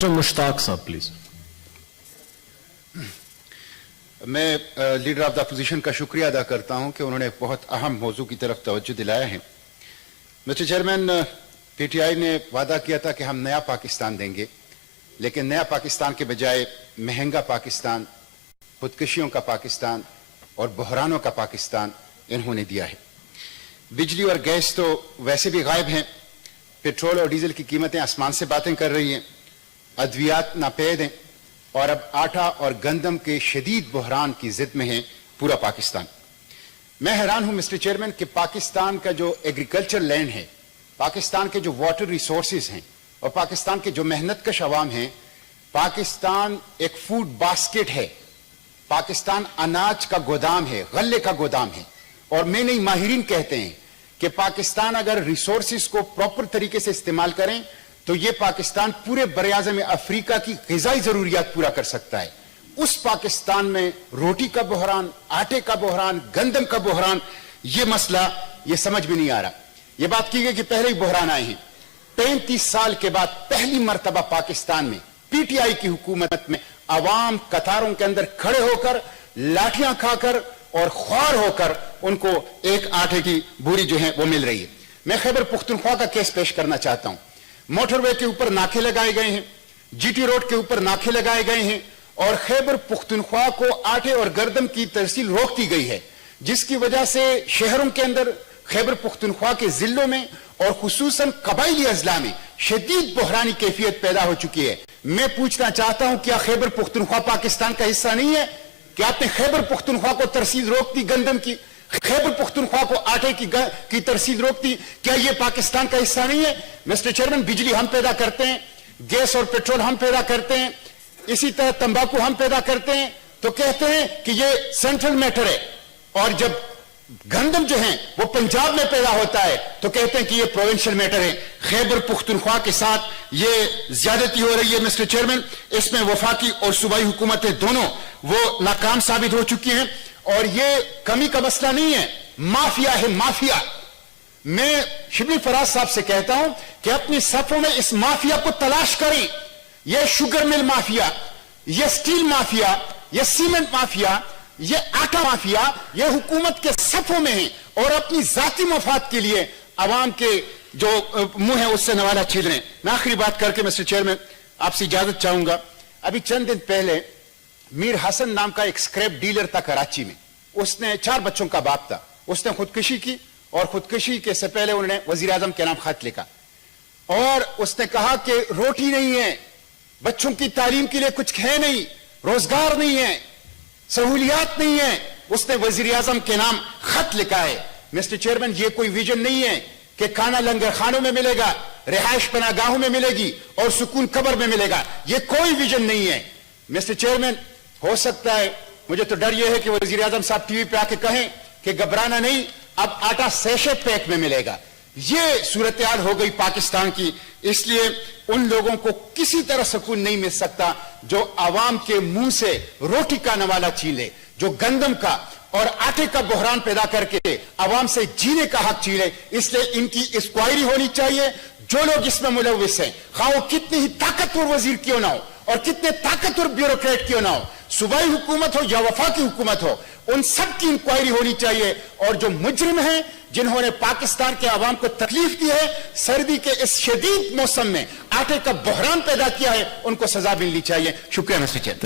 मुश्ताक साहब प्लीज। मैं leader of the opposition का शुक्रिया अदा करता हूं कि उन्होंने एक बहुत अहम मौजू की तरफ तवज्जो दिलाया है। मिस्टर चेयरमैन, पीटीआई ने वादा किया था कि हम नया पाकिस्तान देंगे, लेकिन नया पाकिस्तान के बजाय महंगा पाकिस्तान, खुदकशियों का पाकिस्तान और बहरानों का पाकिस्तान इन्होंने दिया है। बिजली और गैस तो वैसे भी गायब हैं, पेट्रोल और डीजल की कीमतें आसमान से बातें कर रही हैं, अद्वियात नापेद हैं और अब आटा और गंदम के शदीद बहरान की जिद में है पूरा पाकिस्तान। मैं हैरान हूं मिस्टर चेयरमैन कि पाकिस्तान का जो एग्रीकल्चर लैंड है, पाकिस्तान के जो वाटर रिसोर्सेज हैं और पाकिस्तान के जो मेहनतकश अवाम हैं, पाकिस्तान एक फूड बास्केट है, पाकिस्तान अनाज का गोदाम है, गल्ले का गोदाम है। और मैं नहीं, माहिरीन कहते हैं कि पाकिस्तान अगर रिसोर्सेज को प्रॉपर तरीके से इस्तेमाल करें तो ये पाकिस्तान पूरे बरे-ए-आज़म अफ्रीका की ग़िज़ाई ज़रूरियात पूरा कर सकता है। उस पाकिस्तान में रोटी का बहरान, आटे का बहरान, गंदम का बहरान, ये मसला ये समझ में नहीं आ रहा। ये बात की गई कि पहले ही बहरान आए हैं। 35 साल के बाद पहली मर्तबा पाकिस्तान में पीटीआई की हुकूमत में अवाम कतारों के अंदर खड़े होकर, लाठियां खाकर और ख्वार होकर उनको एक आटे की बोरी जो है वो मिल रही है। मैं खैबर पुख्तनख्वा का केस पेश करना चाहता हूं। मोटरवे के ऊपर नाके लगाए गए हैं, जीटी रोड के ऊपर नाके लगाए गए हैं और खैबर पुख्तनख्वा को आटे और गंदम की तरसील रोक दी गई है, जिसकी वजह से शहरों के अंदर खैबर पुख्तनख्वा के जिलों में और खुसूसन कबायली अजला में शदीद बहरानी कैफियत पैदा हो चुकी है। मैं पूछना चाहता हूं, क्या खैबर पुख्तनख्वा पाकिस्तान का हिस्सा नहीं है? क्या आपने खैबर पुख्तनख्वा को तरसील रोक दी गंदम की, खैबर पुख्तनख्वा को आटे की तरसील रोक दी? क्या यह पाकिस्तान का हिस्सा नहीं है? मिस्टर चेयरमैन, बिजली हम पैदा करते हैं, गैस और पेट्रोल हम पैदा करते हैं, इसी तरह तंबाकू हम पैदा करते हैं, तो कहते हैं कि यह सेंट्रल मैटर है। और जब गंदम जो है वो पंजाब में पैदा होता है तो कहते हैं कि यह प्रोविंशियल मैटर है। खैबर पुख्तनख्वा के साथ यह ज्यादती हो रही है मिस्टर चेयरमैन। इसमें वफाकी और सूबाई हुकूमतें दोनों वो नाकाम साबित हो चुकी हैं और यह कमी का मसला नहीं है, माफिया है, माफिया। मैं शिबली फराज साहब से कहता हूं कि अपनी सफों में इस माफिया को तलाश करें। यह शुगर मिल माफिया, यह स्टील माफिया, यह सीमेंट माफिया, यह आटा माफिया, यह हुकूमत के सफों में है और अपनी जाती मफाद के लिए अवाम के जो मुंह है उससे नवाला छीन रहे हैं। मैं आखिरी बात करके मिस्टर चेयरमैन आपसे इजाजत चाहूंगा। अभी चंद दिन पहले मीर हसन नाम का एक स्क्रैप डीलर था कराची में, उसने 4 बच्चों का बाप था, उसने खुदकुशी की और खुदकुशी के से पहले उन्होंने वजीर आजम के नाम खत लिखा और उसने कहा कि रोटी नहीं है, बच्चों की तालीम के लिए कुछ है नहीं, रोजगार नहीं है, सहूलियात नहीं है। उसने वजीर आजम के नाम खत लिखा है। मिस्टर चेयरमैन, ये कोई विजन नहीं है कि खाना लंगर खानों में मिलेगा, रिहाइश पनागाहों में मिलेगी और सुकून कब्र में मिलेगा। ये कोई विजन नहीं है मिस्टर चेयरमैन। हो सकता है, मुझे तो डर यह है कि वजीर आजम साहब टीवी पे आके कहें कि घबराना नहीं, अब आटा सैशे पैक में मिलेगा। ये सूरत हाल हो गई पाकिस्तान की। इसलिए उन लोगों को किसी तरह सुकून नहीं मिल सकता जो आवाम के मुंह से रोटी का नवाला छीन ले, जो गंदम का और आटे का बहरान पैदा करके आवाम से जीने का हक छीन ले। इसलिए इनकी इंक्वायरी होनी चाहिए। जो लोग इसमें मुलविस हैं, खा वो कितनी ही ताकतवर वजीर क्यों ना हो और कितने ताकतवर ब्यूरोक्रेट क्यों ना हो, सूबाई हुकूमत हो या वफाकी हुकूमत हो, उन सब की इंक्वायरी होनी चाहिए। और जो मुजरिम हैं जिन्होंने पाकिस्तान के आवाम को तकलीफ दी है, सर्दी के इस शदीद मौसम में आटे का बहरान पैदा किया है, उनको सजा मिलनी चाहिए। शुक्रिया मिस्टर चेयरमैन।